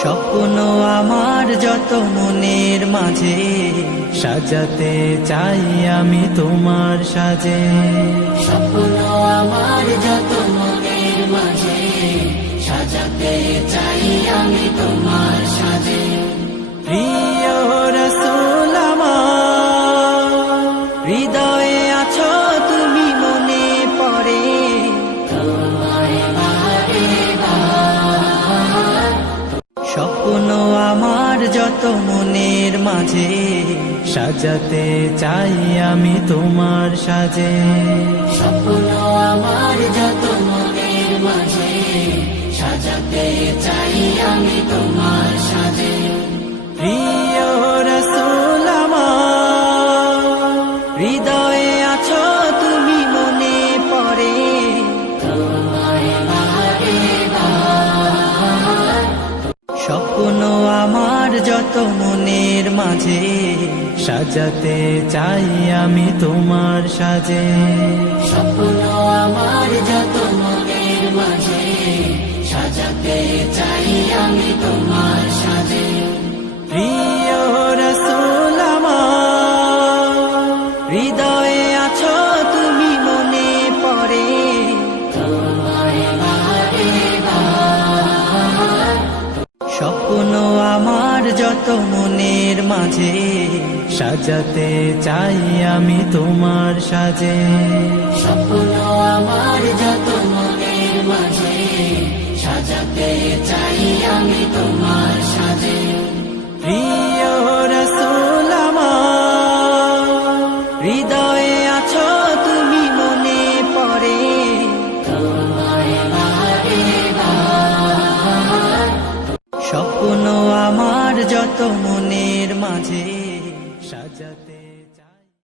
স্বপ্ন আমার যত মনের মাঝে সাজাতে চাই আমি তোমার সাজে। স্বপ্ন আমার যত মনের মাঝে সাজাতে চাই আমি তোমার সাজে। প্রিয় রাসূল আমার, হৃদয়ে আছো তুমি, মনে পড়ে তোমায় বারে বার। স্বপ্ন আমার যত মনের মাঝে সাজাতে চাই আমি তোমার সাজে। স্বপ্ন আমার যত মনের মাঝে সাজাতে চাই আমি তোমার সাজে। প্রিয় রাসূল আমার, হৃদয়ে আছো তুমি, মনে পড়ে তোমায় বারে বার। স্বপ্ন আমার যত মনের মাঝে সাজাতে চাই আমি তোমার সাজে। স্বপ্ন আমার যত মনের মাঝে সাজাতে চাই আমি তোমার সাজে। প্রিয় রাসূল আমার, হৃদয়ে আছো তুমি, মনে পড়ে তোমায় বারে বার। স্বপ্ন আমার যত মনের মাঝে সাজাতে চাই আমি তোমার সাজে। স্বপ্ন আমার যত মনের মাঝে সাজাতে চাই আমি তোমার সাজে। প্রিয় রাসূল আমার, হৃদয়ে আছো তুমি, মনে পড়ে তোমায় বারে বার। স্বপ্ন আমার যত মনের মাঝে সাজাতে